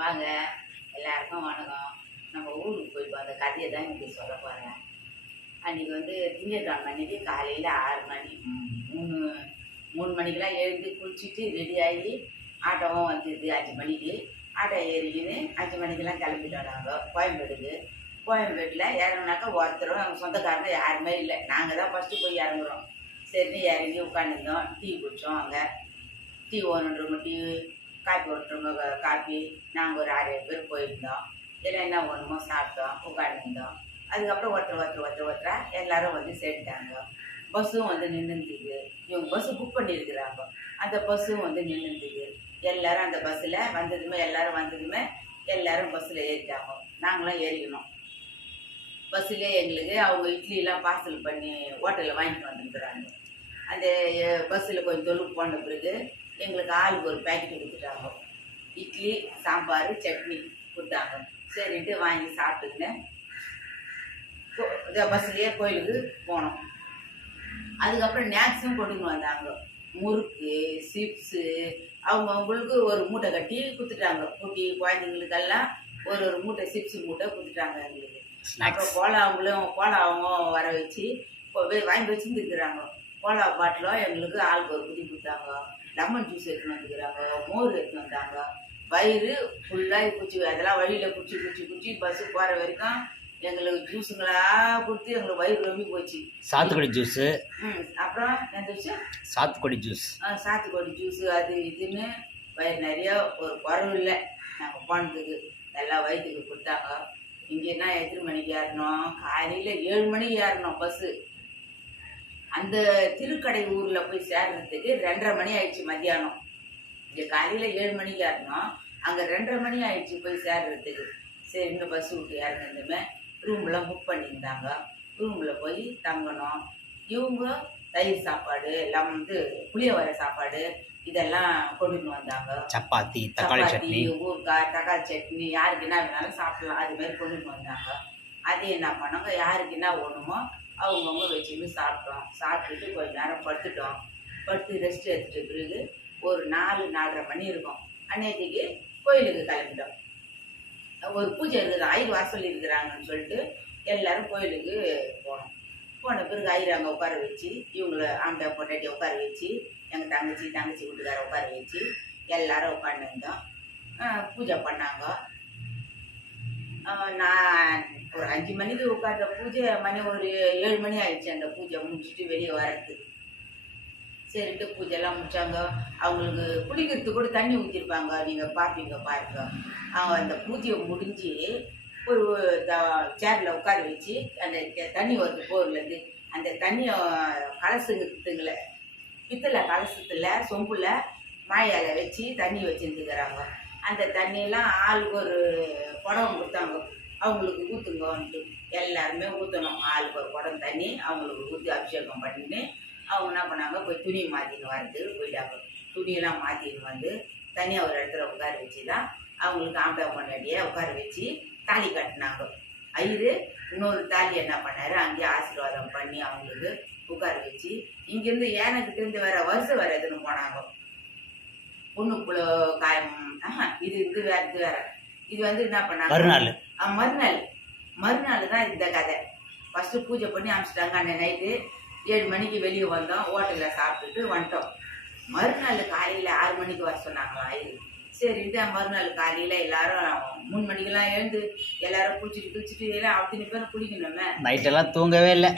வாங்க, எல்லாருக்கும் வணக்கம். நம்ம ஊருக்கு போயிட்டு அந்த கதையை தான் இன்னைக்கு சொல்ல போகிறேன். அன்றைக்கி வந்து திங்கட்கிழமை அன்றைக்கி காலையில் 6 மணி 3 மணிக்கெலாம் எழுந்து குளிச்சுட்டு ரெடி ஆகி ஆட்டோவும் வந்துடுது 5 மணிக்கு. ஆட்டோ ஏறிக்கின்னு 5 மணிக்கெல்லாம் கிளம்பிட்டோம் நாங்கள் கோயம்பேடுக்கு. கோயம்பேட்டில் இறங்குனாக்கா ஒருத்தரும் அவங்க சொந்தக்காரங்க யாருமே இல்லை. நாங்கள் தான் ஃபஸ்ட்டு போய் இறங்குறோம். சரின்னு இறங்கி உட்காந்துருந்தோம். டீ குடித்தோம். அங்கே டீ ஒன்றுன்றவங்க டீ, காப்பி ஒன்றுறவங்க காப்பி. நாங்கள் ஒரு 6-7 பேர் போயிருந்தோம். எல்லாம் என்ன ஒன்றுமோ சாப்பிட்டோம், உட்காந்துருந்தோம். அதுக்கப்புறம் ஒருத்தரா எல்லோரும் வந்து சேர்ந்துட்டாங்க. பஸ்ஸும் வந்து நின்றுந்துது. இவங்க பஸ்ஸு புக் பண்ணியிருக்கிறாங்க. அந்த பஸ்ஸும் வந்து நின்றுந்துது. எல்லோரும் அந்த பஸ்ஸில் வந்ததுமே எல்லோரும் பஸ்ஸில் ஏறிட்டாங்க. நாங்களும் ஏறிக்கணும். பஸ்ஸில் எங்களுக்கு அவங்க இட்லிலாம் பார்சல் பண்ணி ஹோட்டலில் வாங்கிட்டு வந்துருக்குறாங்க. அந்த பஸ்ஸில் கொஞ்சம் தொழில் போன பிறகு எங்களுக்கு ஆளுக்கு ஒரு பேக்கெட் கொடுத்துட்டாங்க. இட்லி, சாம்பார், சட்னி கொடுத்தாங்க. சரின்ட்டு வாங்கி சாப்பிட்டுங்க பஸ்ஸுலேயே கோயிலுக்கு போனோம். அதுக்கப்புறம் ஸ்நாக்ஸும் கொண்டுன்னு வந்தாங்க. முறுக்கு, சிப்ஸு அவங்களுக்கு ஒரு மூட்டை கட்டி கொடுத்துட்டாங்க. குட்டி குழந்தைங்களுக்கெல்லாம் ஒரு மூட்டை சிப்ஸு மூட்டை கொடுத்துட்டாங்க எங்களுக்கு. அப்புறம் கோலாவும் வர வச்சு வாங்கி வச்சுருந்துருக்குறாங்க. கோலா பாட்டிலும் எங்களுக்கு ஆளுக்கு ஒரு குட்டி கொடுத்தாங்க. லெமன் ஜூஸ் எடுத்துன்னு வந்துக்கிறாங்க, மோர் எடுத்துன்னு வந்தாங்க. வயிறு ஃபுல்லாக குச்சி அதெல்லாம் வழியில் குச்சி பஸ்ஸு போகிற வரைக்கும் எங்களுக்கு ஜூஸுங்களா கொடுத்து எங்களுக்கு வயிறு ரொம்ப போச்சு. சாத்துக்குடி ஜூஸு. அப்புறம் எந்த ஜூஸு? சாத்துக்குடி ஜூஸ். சாத்துக்குடி ஜூஸு அது இதுன்னு வயிறு நிறைய ஒரு குறவு இல்லை. நாங்கள் போனதுக்கு நல்லா வயிற்றுக்கு கொடுத்தாங்க. இங்கேனா எத்தனை மணிக்கு ஏறணும்? காலையில் 7 மணிக்கு ஏறணும் பஸ்ஸு. அந்த திருக்கடை ஊரில் போய் சேர்றதுக்கு 2:30 மணி ஆயிடுச்சு மத்தியானம். இங்கே காலையில் 7 மணிக்கு ஏறணும், அங்கே 2:30 மணி ஆயிடுச்சு போய் சேர்றதுக்கு. சரி, இன்னும் பஸ்ஸு விட்டு இறங்குனதுமே ரூம்லாம் புக் பண்ணியிருந்தாங்க. ரூமில் போய் தங்கணும். இவங்க தயிர் சாப்பாடு எல்லாம் புளியோதரை சாப்பாடு இதெல்லாம் கொண்டுன்னு வந்தாங்க. சப்பாத்தி, தக்காளி சட்னி, ஊறுகாய், தக்காளி சட்னி, யாருக்கு என்ன வேணாலும் சாப்பிடலாம். அதுமாரி கொண்டுன்னு வந்தாங்க. அது என்ன பண்ணாங்க, யாருக்கு என்ன வேணுமோ அவங்கவுங்க வச்சுன்னு சாப்பிட்டோம். சாப்பிட்டுட்டு கொஞ்ச நேரம் படுத்து ரெஸ்ட் எடுத்துகிட்ட பிறகு ஒரு 4-4:30 மணி இருக்கும். அன்னைக்கு கோயிலுக்கு கிளம்பிட்டோம். ஒரு பூஜை இருக்குது, ஐயர் வர சொல்லியிருக்கிறாங்கன்னு சொல்லிட்டு எல்லோரும் கோயிலுக்கு போனோம். போன பிறகு ஐயர் அங்கே உட்கார வச்சு, இவங்களை ஆம்பளை பொண்டாட்டியை உட்கார வச்சு, எங்கள் தங்கச்சி வீட்டுக்கார உட்கார வச்சு எல்லோரும் உட்காந்துருந்தோம். பூஜை பண்ணாங்க. நான் ஒரு 5 மணிக்கு உட்காந்த பூஜை மணி ஒரு 7 மணி ஆயிடுச்சு. அந்த பூஜை முடிச்சுட்டு வெளியே வரதுக்கு. சரின்ட்டு பூஜைலாம் முடிச்சாங்க. அவங்களுக்கு குளிக்கிறதுக்கு கூட தண்ணி ஊற்றிருப்பாங்க. நீங்கள் பார்ப்பீங்க பாருங்க. அவங்க அந்த பூஜையை முடிஞ்சு ஒரு சேரில் உட்கார வச்சு அந்த தண்ணி வருது போர்லேருந்து அந்த தண்ணியை கலசுங்கத்துங்கள பித்தளை கலசத்தில் சொம்பில் மாயால வச்சு தண்ணி வச்சுருந்துக்கிறாங்க. அந்த தண்ணியெல்லாம் ஆளுக்கு ஒரு குடம் கொடுத்தாங்க. அவங்களுக்கு ஊற்றுங்கன்ட்டு எல்லாருமே ஊற்றணும். ஆளுக்கு ஒரு குடம் தண்ணி அவங்களுக்கு ஊற்றி அபிஷேகம் பண்ணின்னு அவங்க என்ன பண்ணாங்க, போய் துணி மாற்றின்னு வரதுக்கு போயிட்டாங்க. துணியெல்லாம் மாற்றின்னு வந்து தனியாக ஒரு இடத்துல உட்கார வச்சு தான் அவங்களுக்கு ஆம்பளை பொண்டாட்டியை உட்கார வச்சு தாலி கட்டினாங்க. ஐயரு இன்னொரு தாலி என்ன பண்ணார், அங்கேயே ஆசீர்வாதம் பண்ணி அவங்களுக்கு உட்கார வச்சு இங்கேருந்து ஏனக்கிட்டேருந்து வருஷம் வேறு எதுன்னு போனாங்க. பொண்ணுக்குள்ள காயம் இது வேற. இது வந்து என்ன பண்ணாங்க, மறுநாள் தான் இந்த கதை. ஃபஸ்ட்டு பூஜை பண்ணி அனுப்பிச்சிட்டாங்க. அன்றைய நைட்டு 7 மணிக்கு வெளியே வந்தோம். ஹோட்டலில் சாப்பிட்டுட்டு வந்துட்டோம். மறுநாள் காலையில் 6 மணிக்கு வர சொன்னாங்களா ஐயரு. சரின்ட்டு மறுநாள் காலையில் எல்லாரும் 3 மணிக்கெல்லாம் எழுந்து எல்லாரும் குளிச்சுட்டு எல்லாம் அத்தனை பேரும் குளிக்கணுமே. நைட்டெல்லாம் தூங்கவே இல்லை.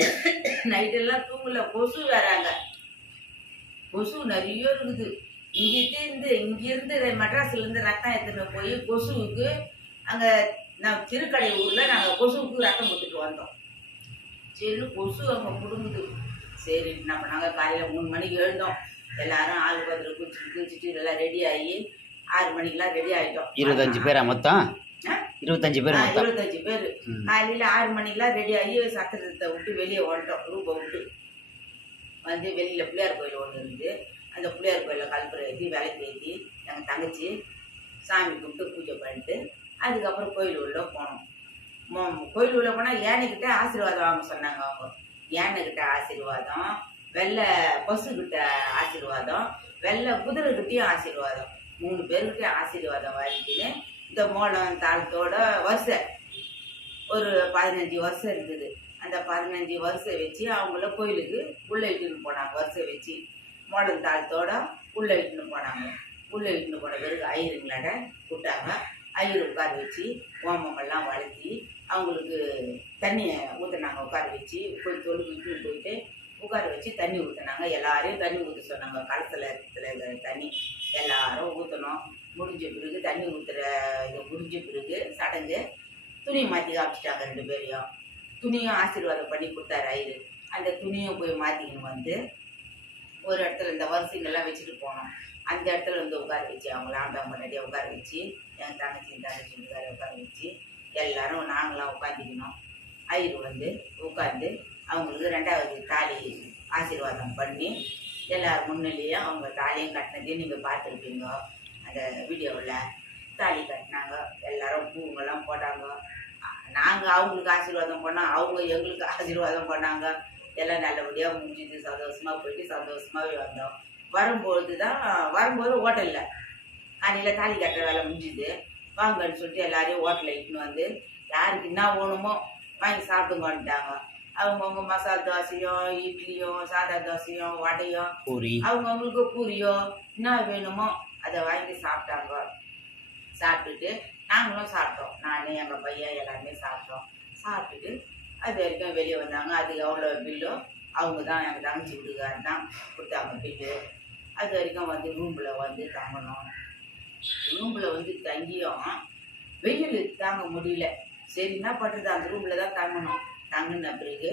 நைட்டெல்லாம் தூங்கல. கொசு வராங்க. கொசு நிறைய இருக்குது. இங்கிருந்து மெட்ராஸ்லேருந்து ரத்தம் எடுத்துன்னு போய் கொசுவுக்கு அங்கே நான் திருக்கடை ஊரில் நாங்கள் கொசுவுக்கு ரத்தம் கொடுத்துட்டு வந்தோம். சரி, கொசு அங்கே பிடுங்குது. சரி, நம்ம நாங்கள் காலையில் 3 மணிக்கு எழுந்தோம். எல்லாரும் ஆள் பதில் குளிச்சுட்டு எல்லாம் ரெடி ஆகி 6 மணிக்கெலாம் ரெடி ஆகிட்டோம். 25 பேரா மொத்தம்? 25 பேர். 25 பேர். காலையில் 6 மணிக்கெலாம் ரெடி ஆகி சத்திரத்தை விட்டு வெளியே வந்துட்டோம். ரூபை விட்டு வந்து வெளியில் பிள்ளையார் கோயில் ஒன்று இருந்து அந்த பிள்ளையார் கோயிலில் கல்புரை ஏற்றி விளக்கு ஏற்றி எங்கள் தங்கச்சி சாமி கும்பிட்டு பூஜை பண்ணிட்டு அதுக்கப்புறம் கோயில் உள்ள போனோம். கோயில் உள்ள போனால் யானைக்கிட்ட ஆசீர்வாதம் வாங்க சொன்னாங்க. அவங்க யானைக்கிட்ட ஆசீர்வாதம், வெள்ளை பசுக்கிட்ட ஆசீர்வாதம், வெள்ளை குதிரைக்கிட்டையும் ஆசீர்வாதம், 3 பேர்கிட்ட ஆசீர்வாதம் வாங்கிக்கின்னு இந்த மோளம் தாளத்தோட வரிசை ஒரு 15 வருஷம் இருக்குது. அந்த 15 வருஷம் வச்சு அவங்கள கோயிலுக்கு உள்ளே இட்டுன்னு போனாங்க. வரிசை வச்சு மோளம் தாளத்தோட உள்ளே இட்டுன்னு போனாங்க. உள்ளே இட்டுன்னு போன பிறகு ஐயருங்களாட விட்டாங்க. ஐயர் உட்கார வச்சு ஓமமெல்லாம் வளர்த்தி அவங்களுக்கு தண்ணியை ஊற்றினாங்க. உட்கார வச்சு போய் தொழுக்கு இட்டுன்னு போயிட்டு உட்கார வச்சு தண்ணி ஊற்றினாங்க. எல்லாரையும் தண்ணி ஊற்ற சொன்னாங்க. கலசத்தில் தண்ணி எல்லாரும் ஊற்றணும். முடிஞ்ச பிறகு தண்ணி ஊற்றுற இது முடிஞ்ச பிறகு சடங்கு துணி மாற்றி காமிச்சிட்டாங்க. 2 பேரையும் துணியும் ஆசீர்வாதம் பண்ணி கொடுத்தாரு ஐயரு. அந்த துணியும் போய் மாற்றிக்கின்னு வந்து ஒரு இடத்துல இந்த வரிசைங்கெல்லாம் வச்சுட்டு போனோம். அந்த இடத்துல வந்து உட்கார வச்சு அவங்கள ஆண்டாம் முன்னாடியே உட்கார வச்சு என் தங்கச்சி உட்கார வச்சு எல்லாரும் நாங்களாம் உட்காந்துக்கணும். ஐயரு வந்து உட்காந்து அவங்களுக்கு 2வது தாலி ஆசீர்வாதம் பண்ணி எல்லார் முன்னிலையும் அவங்க தாலியும் கட்டினதையும் நீங்கள் பார்த்துருப்பீங்க அந்த வீடியோவில். தாலி கட்டினாங்க. எல்லாரும் பூங்கெல்லாம் போட்டாங்க. நாங்கள் அவங்களுக்கு ஆசீர்வாதம் பண்ணோம். அவங்க எங்களுக்கு ஆசீர்வாதம் பண்ணாங்க. எல்லாம் நல்லபடியாக முடிஞ்சுது. சந்தோஷமாக போயிட்டு சந்தோஷமாகவே வந்தோம். வரும்போது ஹோட்டலில் காலையில் தாலி கட்டுற வேலை முடிஞ்சுது. வாங்கன்னு சொல்லிட்டு எல்லாரையும் ஹோட்டலில் இட்டுன்னு வந்து யாருக்கு என்ன வேணுமோ வாங்கி சாப்பிடுங்கன்ட்டாங்க. அவங்கவுங்க மசாலா தோசையும் இட்லியும் சாதா தோசையும் வடையும் பூரி அவங்கவுங்களுக்கு பூரியோ என்ன வேணுமோ அதை வாங்கி சாப்பிட்டாங்க. சாப்பிட்டுட்டு நாங்களும் சாப்பிட்டோம். நான் எங்கள் பையன் எல்லாருமே சாப்பிட்டோம். சாப்பிட்டுட்டு அது வரைக்கும் வெளியே வந்தாங்க. அது எவ்வளோ பில்லோ அவங்க தான் எங்கள் தங்கச்சி வீட்டுக்காரர் தான் கொடுத்தாங்க பில்லு. அது வரைக்கும் வந்து ரூமில் வந்து தங்கணும். ரூமில் வந்து தங்கியும் வெயில் தாங்க முடியல. சரி என்ன பண்ணுறது, அந்த ரூமில் தான் தங்கணும். தங்கின பிறகு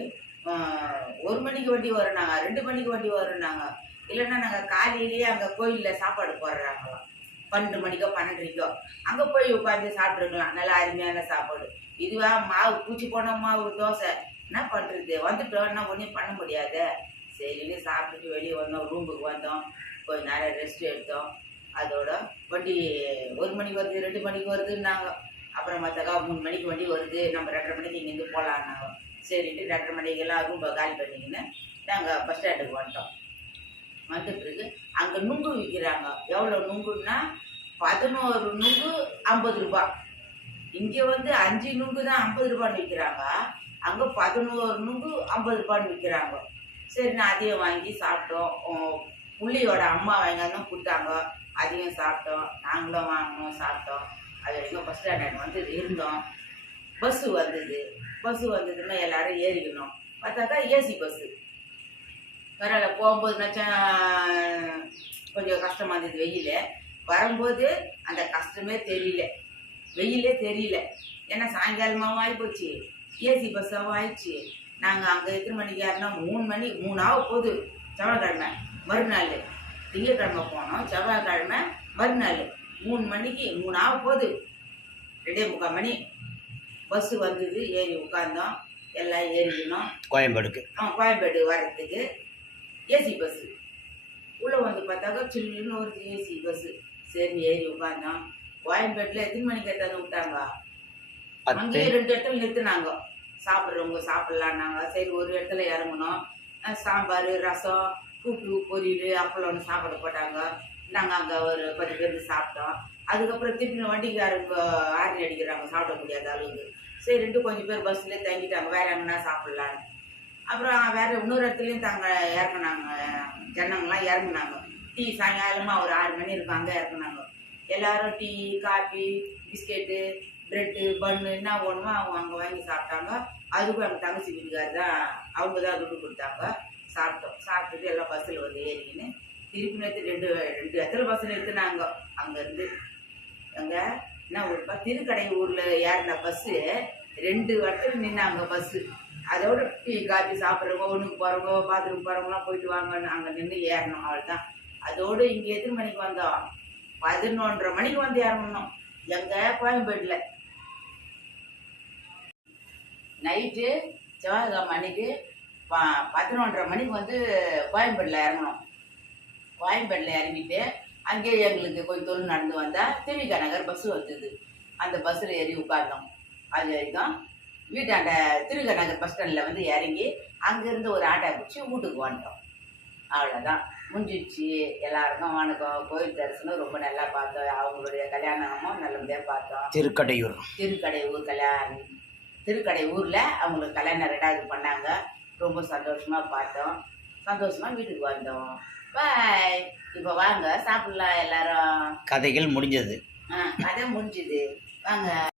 1 மணிக்கு வண்டி வரனாங்க, 2 மணிக்கு வண்டி வரனாங்க. இல்லைன்னா நாங்கள் காலையிலேயே அங்கே கோயிலில் சாப்பாடு போடுறாங்களாம். 12 மணிக்கோ 12:30க்கோ அங்கே போய் உட்காந்து சாப்பிட்ருக்கலாம். நல்லா அருமையான சாப்பாடு. இதுவா மாவு பூச்சி போன மாவு தோசை. என்ன பண்ணுறது, வந்துட்டோம், என்ன ஒன்றும் பண்ண முடியாது. சரின்னு சாப்பிட்டுட்டு வெளியே வந்தோம். ரூமுக்கு வந்தோம். கொஞ்ச நேரம் ரெஸ்ட் எடுத்தோம். அதோட வண்டி 1 மணிக்கு வருது, 2 மணிக்கு வருதுன்னாங்க. அப்புறம் பார்த்தாக்கா 3 மணிக்கு வண்டி வருது, நம்ம 2:30 மணிக்கு இங்கேருந்து போகலான்னாங்க. சரின்ட்டு 2:30 மணிக்கெல்லாம் ரூம்பை காலி பண்ணிக்கின்னு நாங்கள் பஸ் ஸ்டாண்டுக்கு வந்துட்டோம். வந்த பிறகு அங்கே நுங்கு விற்கிறாங்க. எவ்வளோ நுங்குன்னா 11 நுங்கு 50 ரூபா. இங்கே வந்து 5 நுங்கு தான் 50 ரூபான்னு விற்கிறாங்க. அங்கே 11 நுங்கு 50 ரூபான்னு விற்கிறாங்க. சரி நான் அதையும் வாங்கி சாப்பிட்டோம். புள்ளியோட அம்மா வாங்கியாந்தும் கொடுத்தாங்க. அதையும் சாப்பிட்டோம். நாங்களும் வாங்கினோம், சாப்பிட்டோம். அது வரைக்கும் பஸ் ஸ்டாண்ட் வந்து இருந்தோம். பஸ்ஸு வந்ததுன்னா எல்லாரும் ஏறிக்கணும். பார்த்தாக்கா ஏசி பஸ்ஸு. பரவாயில்ல, போகும்போதுனாச்சும் கொஞ்சம் கஷ்டமாக இருந்தது வெயில். வரும்போது அந்த கஷ்டமே தெரியல, வெயிலே தெரியல. ஏன்னா சாயங்காலமாகவும் ஆகிப்போச்சு, ஏசி பஸ்ஸாகவும் ஆயிடுச்சு. நாங்கள் அங்கே எத்தனை மணிக்கு ஏறினா 3 ஆக போகுது. செவ்வாய்க்கிழமை மறுநாள், திங்கக்கிழமை போனோம், செவ்வாய்க்கிழமை மறுநாள் 3 மணிக்கு 3 ஆக போகுது. 2:45 மணி பஸ்ஸு வந்தது. ஏறி உட்காந்தோம். எல்லாம் ஏறிக்கணும். கோயம்பேடு வர்றதுக்கு ஏசி பஸ்ஸு. உள்ளே வந்து பார்த்தாக்கா சில்லுன்னு ஒரு ஏசி பஸ்ஸு. சரி ஏறி உட்காந்தோம். கோயம்பேட்டில் எத்தனை மணிக்கு எடுத்தாந்து விட்டாங்க. அங்கேயே 2 இடத்துல நிறுத்தினாங்க. சாப்பிட்றவங்க சாப்பிட்லான்னாங்க. சரி ஒரு இடத்துல இறங்கணும். சாம்பார், ரசம், கூட்டு, பொரியல், அப்பளம் ஒன்று சாப்பாடு போட்டாங்க. நாங்கள் அங்கே ஒரு 10 பேருக்கு சாப்பிட்டோம். அதுக்கப்புறம் திருப்பி வண்டிக்காரங்க ஆரணி அடிக்கிறாங்க சாப்பிட முடியாத அளவுக்கு. சரின்ட்டு கொஞ்சம் பேர் பஸ்ஸில் தங்கிட்டாங்க. வேறு எங்கன்னா சாப்பிட்லான்னு. அப்புறம் வேறு இன்னொரு இடத்துலையும் இறக்குனாங்க. ஜனங்கள்லாம் இறங்குனாங்க. டீ சாயங்காலமாக ஒரு 6 மணி இருக்கும், அங்கே இறக்குனாங்க. எல்லோரும் டீ, காஃபி, பிஸ்கெட்டு, ப்ரெட்டு, பன்னு என்ன வேணுமோ அவங்க அங்கே வாங்கி சாப்பிட்டாங்க. அதுக்கும் எங்கள் தங்கச்சி வீட்டுக்காரர் தான், அவங்க தான் துட்டு கொடுத்தாங்க. சாப்பிட்டோம். சாப்பிட்டுட்டு எல்லாம் பஸ்ஸில் வந்து ஏறிக்கின்னு திருப்பி நேற்று 2 இடத்துல பஸ்ஸில் நிறுத்தினாங்க. அங்கேருந்து அங்கே என்ன ஊருப்பா, திருக்கடை ஊரில் ஏறின பஸ்ஸு 2 இடத்துல நின்னாங்க பஸ்ஸு. அதோட டீ காஃபி சாப்பிட்றவங்க, ஒன்றுக்கு போகிறவங்க, பாத்ரூம் போகிறவங்களாம் போயிட்டு வாங்கன்னு அங்கே நின்று ஏறணும். அவ்வளோதான். அதோடு இங்கே எத்தனை மணிக்கு வந்தோம், 11:30 மணிக்கு வந்து இறங்கணும். எங்கே கோயம்பேட்டில் நைட்டு செவ்வாய்க்கிழமை அன்னைக்கு 11:30 மணிக்கு வந்து கோயம்பேட்டில் இறங்கணும். கோயம்பேட்டில் இறங்கிட்டு அங்கேயே எங்களுக்கு கொஞ்சம் தொழில் நடந்து வந்தால் திருவிக நகர் பஸ்ஸு வந்தது. அந்த பஸ்ஸில் ஏறி உட்கார்ந்தோம். அது வரைக்கும் வீட்டாண்ட திருவிக நகர் பஸ் ஸ்டாண்டில் வந்து இறங்கி அங்கேருந்து ஒரு ஆட்டோ பிடிச்சி வீட்டுக்கு வந்துட்டோம். அவ்வளோதான். முடிஞ்சிடுச்சு. எல்லாருக்கும் வணக்கம். கோயில் தரிசனம் ரொம்ப நல்லா பார்த்தோம். அவங்களுடைய கல்யாணமும் நல்லபடியாக பார்த்தோம். திருக்கடையூர் திருக்கடையூரில் அவங்களுக்கு கல்யாணம் 2வது பண்ணாங்க. ரொம்ப சந்தோஷமாக பார்த்தோம். சந்தோஷமாக வீட்டுக்கு வந்தோம். பாய். இப்போ வாங்க சாப்பிடலாம் எல்லாரும். கதைகள் முடிஞ்சது. கதை முடிஞ்சுது. வாங்க.